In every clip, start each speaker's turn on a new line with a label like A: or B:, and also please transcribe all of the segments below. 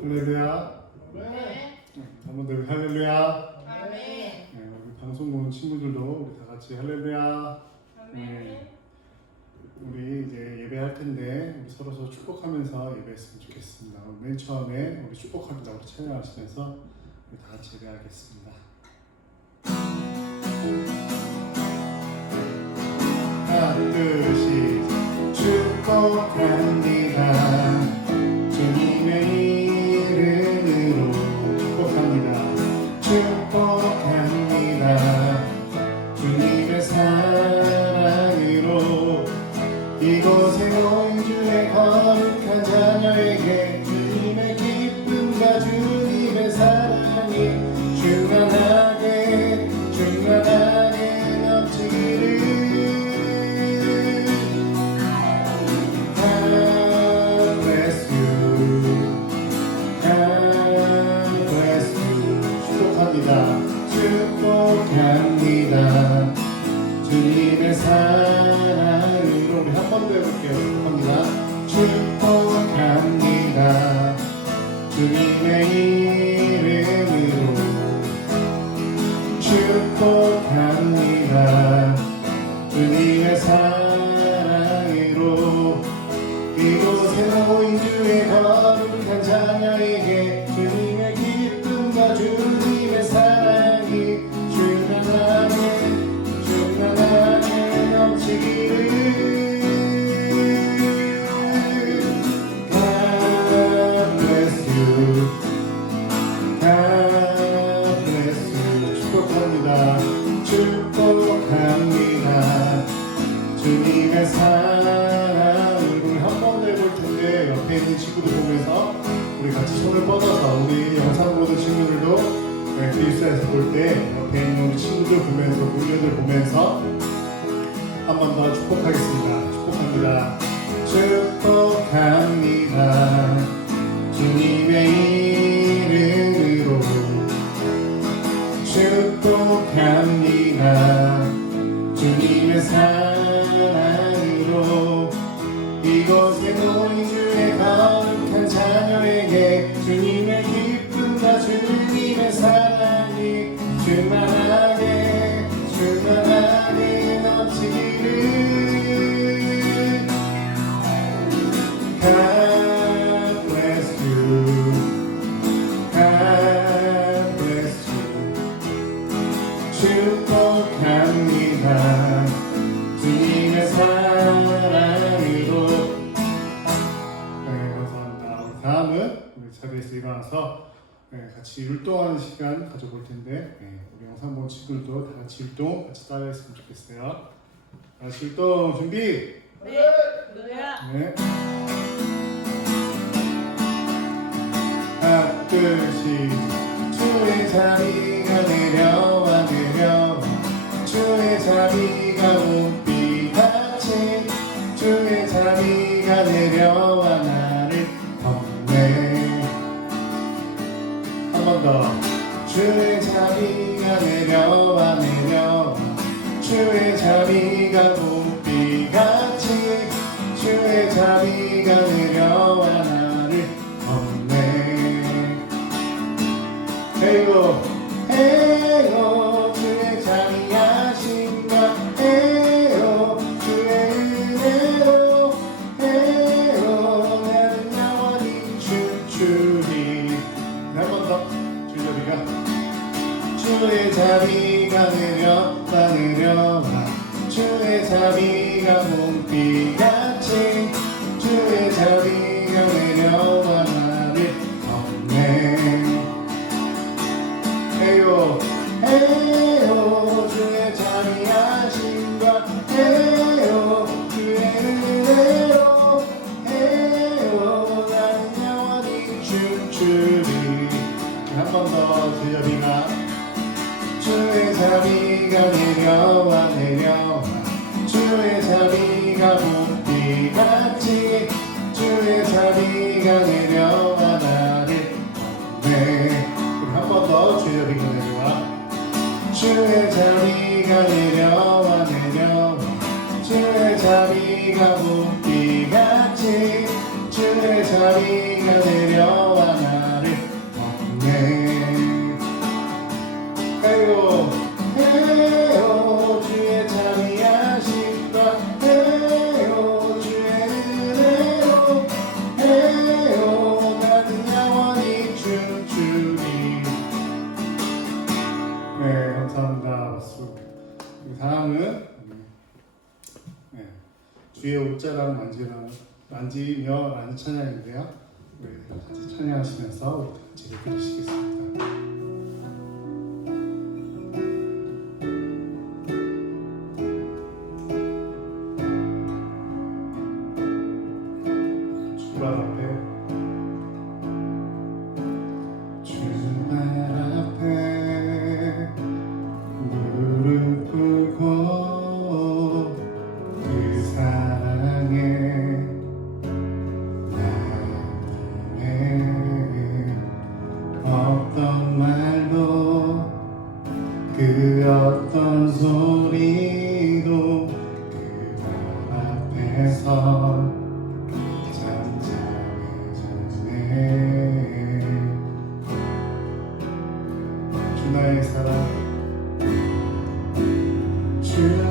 A: 할렐루야.
B: 네.
A: 한번 더 할렐루야.
B: 아멘.
A: 네, 우리 방송 보는 친구들도 우리 다 같이 할렐루야. 네. 우리 이제 예배할 텐데 우리 서로 서로 축복하면서 예배했으면 좋겠습니다. 맨 처음에 우리 축복합니다. 우리 찬양하시면서 우리 다 같이 예배하겠습니다. 하나 둘 시작 축복합니다. 주님의 네, 그리스도에서 볼때 있는 우리 친구들 보면서 우리들 보면서 한 번 더 축복하겠습니다. 축복합니다. 축복합니다. 주님의 이름으로 축복합니다. 주님의 사랑 같이 율동하는 시간 가져볼 텐데 네, 우리 영상 본 친구들도 다 같이 율동 같이 따라했으면 좋겠어요 다 같이 율동 준비
B: 네.
A: 네. 하나 둘셋 주의 자비 주의 자비가 봄 주의 자비가 내려와 내려와. 주의 자비가 봄비같이. 주의 자비가 내려와 나를 덮네. 에요 에요. 주의 자비하심과 에요. 주의 은혜로 에요. 나는 영원히 춤추리. 한 번더 주여비가 주의 자비가 내려와 내려와. 주의 자비가 봄비같이. 주의 자비가 내려와 나를. 네. 한번 더 주의 자비가 내려와. 주의 자비가 내려와 내려와. 주의 자비가 봄비같이. 주의 자비가 내려와 주의 옷자랑 만지라 만지며 라는 찬양인데요. 우리 같이 찬양하시면서 우리 같이 부르시겠습니다. 나의 사랑. 주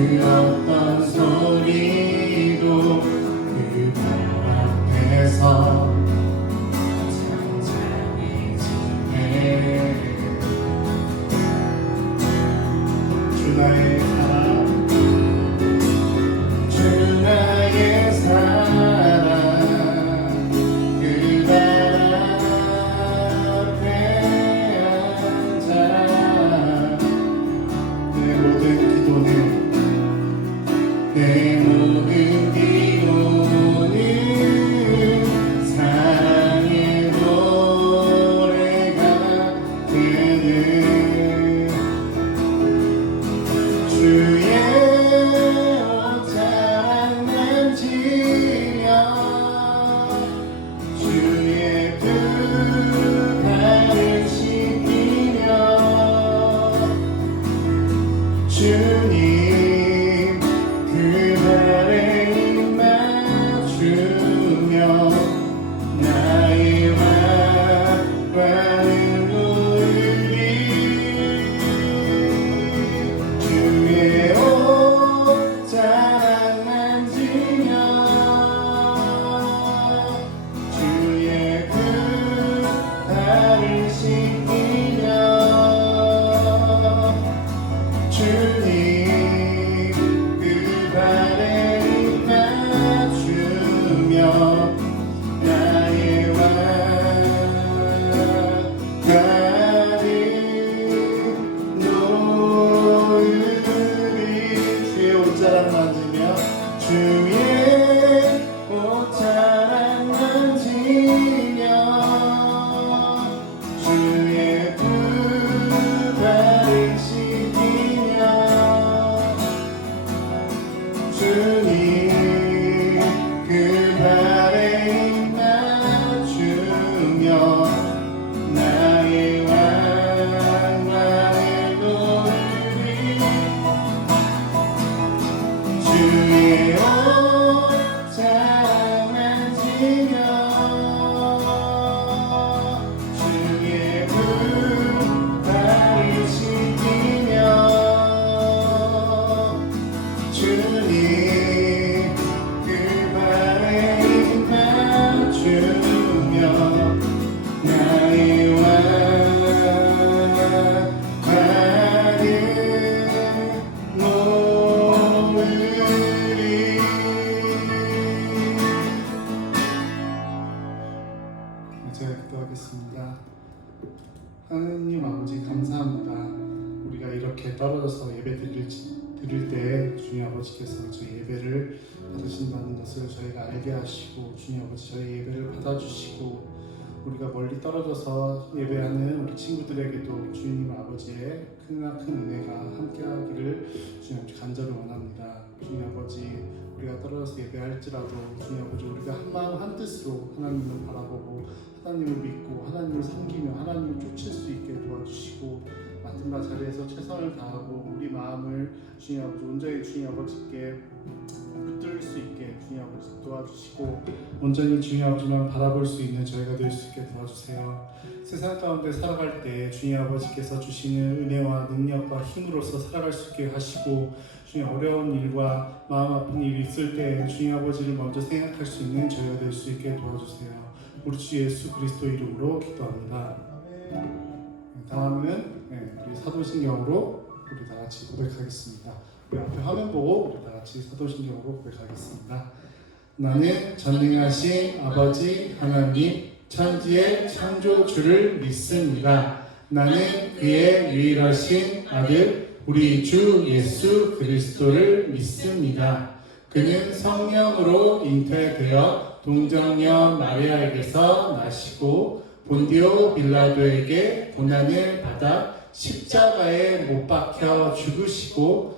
A: Amen. 하시고 주님 아버지 저희 예배를 받아주시고 우리가 멀리 떨어져서 예배하는 우리 친구들에게도 주님 아버지의 크나큰 은혜가 함께하기를 주님 아버지 간절히 원합니다. 주님 아버지 우리가 떨어져서 예배할지라도 주님 아버지 우리가 한 마음 한 뜻으로 하나님을 바라보고 하나님을 믿고 하나님을 섬기며 하나님을 쫓을 수 있게 도와주시고 맡은 바 자리에서 최선을 다하고 우리 마음을 주님 아버지 온전히 주님 아버지께 주님 아버지 도와주시고 온전히 주님 아버지만 바라볼 수 있는 저희가 될 수 있게 도와주세요. 세상 가운데 살아갈 때 주님 아버지께서 주시는 은혜와 능력과 힘으로서 살아갈 수 있게 하시고 주님 어려운 일과 마음 아픈 일이 있을 때 주님 아버지를 먼저 생각할 수 있는 저희가 될 수 있게 도와주세요. 우리 주 예수 그리스도 이름으로 기도합니다. 다음은 네, 우리 사도신경으로 우리 다 같이 고백하겠습니다. 우리 앞에 화면 보고 우리 다 같이 사도신경으로 고백하겠습니다. 나는 전능하신 아버지 하나님 천지의 창조주를 믿습니다. 나는 그의 유일하신 아들 우리 주 예수 그리스도를 믿습니다. 그는 성령으로 잉태되어 동정녀 마리아에게서 나시고 본디오 빌라도에게 고난을 받아 십자가에 못 박혀 죽으시고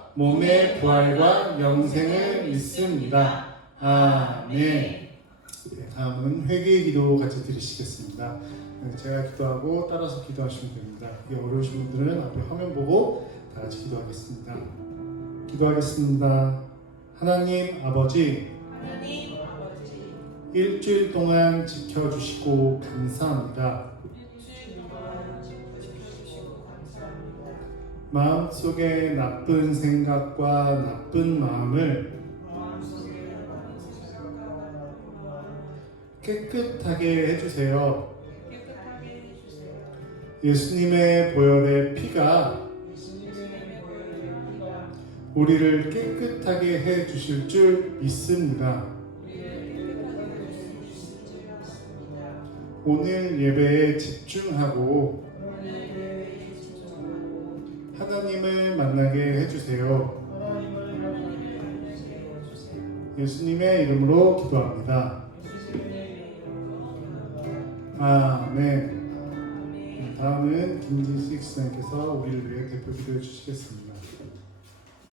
A: 몸의 부활과 영생을 믿습니다. 아멘. 네, 다음은 회개의 기도 같이 드리시겠습니다. 네, 제가 기도하고 따라서 기도하시면 됩니다. 이게 어려우신 분들은 앞에 화면 보고 다 같이 기도하겠습니다. 기도하겠습니다. 하나님 아버지
B: 하나님 아버지
A: 일주일 동안 지켜주시고 감사합니다. 마음속에 나쁜 생각과 나쁜 마음을 깨끗하게 해주세요. 예수님의 보혈의 피가 우리를 깨끗하게 해 주실 줄 믿습니다.
B: 우리를 깨끗하게 해주실 줄 믿습니다.
A: 오늘 예배에 집중하고 하나님을 만나게 해주세요.
B: 예수님의 이름으로 기도합니다.
A: 아멘.
B: 아멘.
A: 다음은 김진식 시장님께서 우리를 위해 대표 기도해 주시겠습니다.